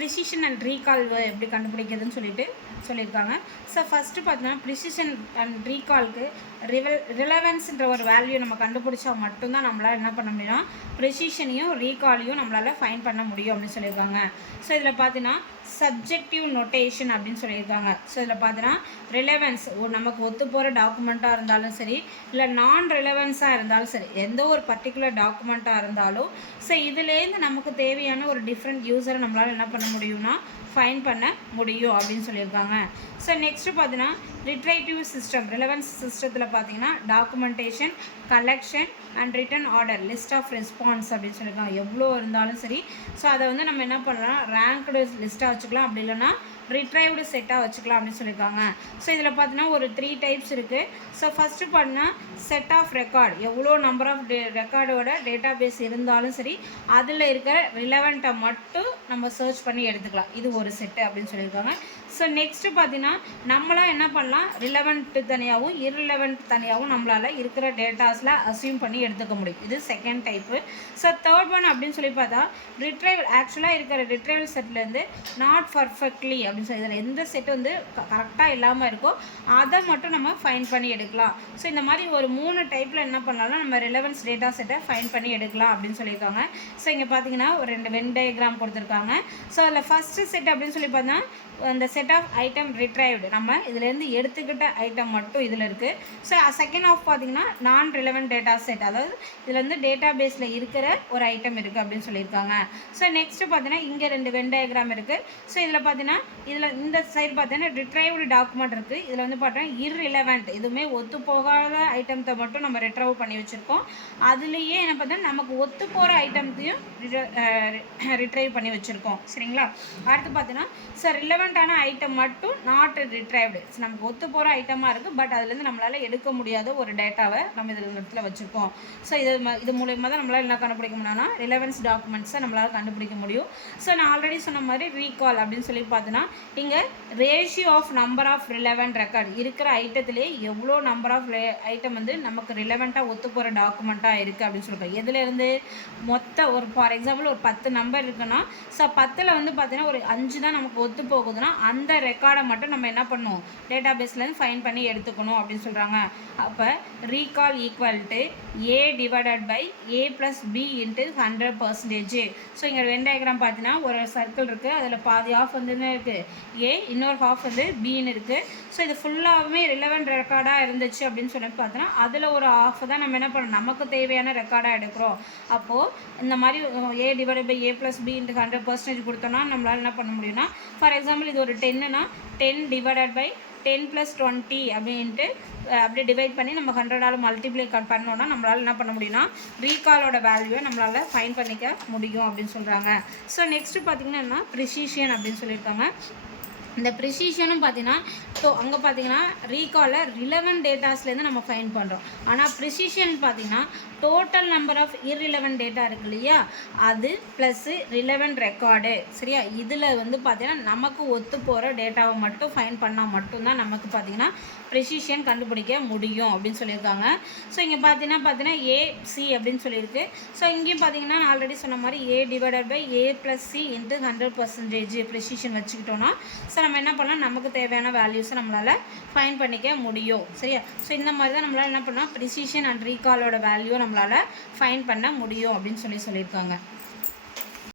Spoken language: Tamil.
ப்ரிசிஷன் அண்ட் ரீகால் எப்படி கண்டுபிடிக்கிறதுன்னு சொல்லியிருக்காங்க. ஸோ ஃபஸ்ட்டு பார்த்தீங்கன்னா ப்ரிசிஷன் அண்ட் ரீகாலுக்கு ரிலவன்ஸுன்ற ஒரு வேல்யூ நம்ம கண்டுபிடிச்சா மட்டும்தான் நம்மளால் என்ன பண்ண முடியும்னா ப்ரிசிஷனையும் ரீகாலையும் நம்மளால் ஃபைன் பண்ண முடியும் அப்படின்னு சொல்லியிருக்காங்க. ஸோ இதில் பார்த்தீங்கன்னா சப்ஜெக்டிவ் நொட்டேஷன் அப்படின்னு சொல்லியிருக்காங்க. ஸோ இதில் பார்த்தீங்கன்னா ரிலவன்ஸ் நமக்கு ஒத்து போகிற டாக்குமெண்ட்டாக இருந்தாலும் சரி, இல்லை நான் ரிலவன்ஸாக இருந்தாலும் சரி, எந்த ஒரு பர்டிகுலர் டாக்குமெண்ட்டாக இருந்தாலும் ஸோ இதுலேருந்து நமக்கு தேவையான ஒரு டிஃப்ரெண்ட் யூஸரை நம்மளால் என்ன பண்ண முடியும்னா ஃபைன் பண்ண முடியும் அப்படின்னு சொல்லியிருக்காங்க. ஸோ நெக்ஸ்ட்டு பார்த்தீங்கன்னா ரிட்ரைட்டிவ் சிஸ்டம், ரிலவன்ஸ் சிஸ்டத்தில் பார்த்தீங்கன்னா documentation, collection and written order, list of response அப்படின்னு சொல்லியிருக்காங்க. எவ்வளோ இருந்தாலும் சரி, ஸோ அதை வந்து நம்ம என்ன பண்ணலாம், ரேங்க்டு லிஸ்ட்டாக வச்சுக்கலாம், அப்படி இல்லைன்னா ரிட்ரைவ்டு செட்டாக வச்சுக்கலாம் அப்படின்னு சொல்லியிருக்காங்க. ஸோ இதில் பார்த்தீங்கன்னா ஒரு 3 டைப்ஸ் இருக்குது. ஸோ ஃபஸ்ட்டு பார்த்தீங்கன்னா செட் ஆஃப் ரெக்கார்டு, எவ்வளோ நம்பர் ஆஃப் ரெக்கார்டோட டேட்டா பேஸ் இருந்தாலும் சரி, அதில் இருக்கிற ரிலவெண்ட்டை மட்டும் நம்ம சர்ச் பண்ணி எடுத்துக்கலாம். இது ஒரு செட்டு அப்படின்னு சொல்லியிருக்காங்க. ஸோ நெக்ஸ்ட்டு பார்த்தீங்கன்னா நம்மளாம் என்ன பண்ணலாம், ரிலவெண்ட்டு தனியாகவும் இர்ரிலவெண்ட் தனியாகவும் நம்மளால் இருக்கிற டேட்டாஸில் அசியூம் பண்ணி எடுத்துக்க முடியும். இது second type. So third one அப்படின்னு சொல்லி பார்த்தா ரிட்ரைவல், ஆக்சுவலாக இருக்கிற ரிட்ரைவல் செட்லேருந்து நாட் பர்ஃபெக்ட்லி அப்படின்னு சொல்லி இதில் எந்த செட்டு வந்து கரெக்டாக இல்லாமல் இருக்கோ அதை மட்டும் நம்ம ஃபைன் பண்ணி எடுக்கலாம். ஸோ இந்த மாதிரி ஒரு 3 டைப்பில் என்ன பண்ணலாம்னா நம்ம ரிலவன்ஸ் டேட்டா செட்டை ஃபைன் பண்ணி எடுக்கலாம் அப்படின்னு சொல்லியிருக்காங்க. ஸோ இங்கே பார்த்தீங்கன்னா ஒரு 2 வென் டயக்ராம் கொடுத்துருக்காங்க. ஸோ அதில் ஃபஸ்ட்டு செட் அப்படின்னு சொல்லி பார்த்தா அந்த செட் ஆஃப் ஐட்டம் ரிட்ரைவ்டு, நம்ம இதுலேருந்து எடுத்துக்கிட்ட ஐட்டம் மட்டும் இதில் இருக்குது. ஸோ செகண்ட் ஆஃப் பார்த்தீங்கன்னா நான் ரிலவெண்ட் டேட்டா செட், அதாவது இதில் வந்து டேட்டா பேஸில் இருக்கிற ஒரு ஐட்டம் இருக்குது அப்படின்னு சொல்லியிருக்காங்க. ஸோ நெக்ஸ்ட்டு பார்த்தீங்கன்னா இங்கே 2 வென் டயக்ராம் இருக்குது. ஸோ இதில் பார்த்தீங்கன்னா இதில் இந்த சைடு பார்த்தீங்கன்னா ரிட்ரைவ்டு டாக்குமெண்ட் இருக்குது. இதில் வந்து பார்த்தீங்கன்னா இர்ரிலவெண்ட், எதுவுமே ஒத்து போகாத ஐட்டத்தை மட்டும் நம்ம ரிட்ரைவ் பண்ணி வச்சுருக்கோம். அதுலேயே என்ன பார்த்தீங்கன்னா நமக்கு ஒத்து போகிற ஐட்டத்தையும் ரிட்ரைவ் பண்ணி வச்சுருக்கோம். சரிங்களா? அடுத்து பார்த்தீங்கன்னா ஸோ ரிலவெண்ட்டான ஐட்டம் மட்டும் நாட் ரிட்ரைவ்டு, நமக்கு ஒத்து போகிற ஐட்டமாக இருக்குது, பட் அதுலேருந்து நம்மளால் எடுக்க முடியாத ஒரு டேட்டாவை நம்ம இதில் இடத்துல வச்சுருக்கோம். ஸோ இது மூலயமா தான் நம்மளால் என்ன கண்டுபிடிக்க முடியும்னா ரிலவன்ஸ் டாக்குமெண்ட்ஸை நம்மளால் கண்டுபிடிக்க முடியும். ஸோ நான் ஆல்ரெடி சொன்ன மாதிரி ரீகால் அப்படின்னு சொல்லி பார்த்தோன்னா இங்கே ratio of number of relevant record, இருக்கிற ஐட்டத்திலே எவ்வளோ நம்பர் ஆஃப் ஐட்டம் வந்து நமக்கு ரிலவெண்ட்டாக ஒத்து போகிற டாக்குமெண்ட்டாக இருக்குது அப்படின்னு சொல்லியிருக்கோம். எதுலேருந்து மொத்த ஒரு ஃபார் எக்ஸாம்பிள் ஒரு 10 நம்பர் இருக்குன்னா ஸோ 10ல் வந்து பார்த்தீங்கன்னா ஒரு 5 தான் நமக்கு ஒத்து போகுதுன்னா அந்த ரெக்கார்டை மட்டும் நம்ம என்ன பண்ணணும், டேட்டா பேஸ்லேருந்து ஃபைன் பண்ணி எடுத்துக்கணும் அப்படின்னு சொல்கிறாங்க. அப்போ recall equal to A divided by A + B into 100%. So இங்கே வென் டயக்ராம் பார்த்தீங்கன்னா ஒரு சர்க்கிள் இருக்குது, அதில் பாதி ஆஃப் வந்து என்ன இருக்குது A, இன்னொரு ஹாஃப் வந்து Bன்னு இருக்குது. ஸோ இது ஃபுல்லாகவே ரிலவெண்ட் ரெக்கார்டாக இருந்துச்சு அப்படின்னு சொல்லி பார்த்தோன்னா அதில் ஒரு ஆஃப் தான் நம்ம என்ன பண்ணணும், நமக்கு தேவையான ரெக்கார்டாக எடுக்கிறோம். அப்போது இந்த மாதிரி A divided by A + B into 100% கொடுத்தோன்னா நம்மளால் என்ன பண்ண முடியும்னா, ஃபார் எக்ஸாம்பிள் இது ஒரு 10னா 10 டிவைடட் பை 10 + 20 அப்படின்ட்டு அப்படியே டிவைட் பண்ணி நம்ம 100ஆல் மல்டிப்ளை பண்ணோன்னா நம்மளால் என்ன பண்ண முடியும்னா ரீகாலோட வேல்யூவை நம்மளால் ஃபைன் பண்ணிக்க முடியும் அப்படின்னு சொல்கிறாங்க. ஸோ நெக்ஸ்ட்டு பார்த்திங்கன்னா ப்ரிசிஷன் அப்படின்னு சொல்லியிருக்காங்க. இந்த ப்ரிசிஷனும் பார்த்தீங்கன்னா அங்கே பார்த்தீங்கன்னா ரீகாலில் ரிலவெண்ட் டேட்டாஸ்லேருந்து நம்ம ஃபைன் பண்ணுறோம். ஆனால் ப்ரிசிஷன் பார்த்தீங்கன்னா டோட்டல் நம்பர் ஆஃப் இர்ரிலவெண்ட் டேட்டா இருக்கு இல்லையா, அது ப்ளஸ்ஸு ரிலவெண்ட் ரெக்கார்டு. சரியா? இதில் வந்து பார்த்தீங்கன்னா நமக்கு ஒத்து போகிற டேட்டாவை மட்டும் ஃபைன் பண்ணால் மட்டும்தான் நமக்கு பார்த்தீங்கன்னா ப்ரிசிஷன் கண்டுபிடிக்க முடியும் அப்படின்னு சொல்லியிருக்காங்க. ஸோ இங்கே பார்த்தீங்கன்னா AC அப்படின்னு சொல்லியிருக்கு. ஸோ இங்கேயும் பார்த்தீங்கன்னா நான் ஆல்ரெடி சொன்ன மாதிரி A divided by A + C into 100% precision வச்சுக்கிட்டோன்னா ஸோ நம்ம என்ன பண்ணலாம், நமக்கு தேவையான வேல்யூஸை நம்மளால் ஃபைன் பண்ணிக்க முடியும். சரியா? ஸோ இந்த மாதிரி தான் நம்மளால் என்ன பண்ணலாம், ப்ரிசிஷன் அண்ட் ரீகாலோட வேல்யூவை நம்மளால் ஃபைன் பண்ண முடியும் அப்படின்னு சொல்லியிருக்காங்க.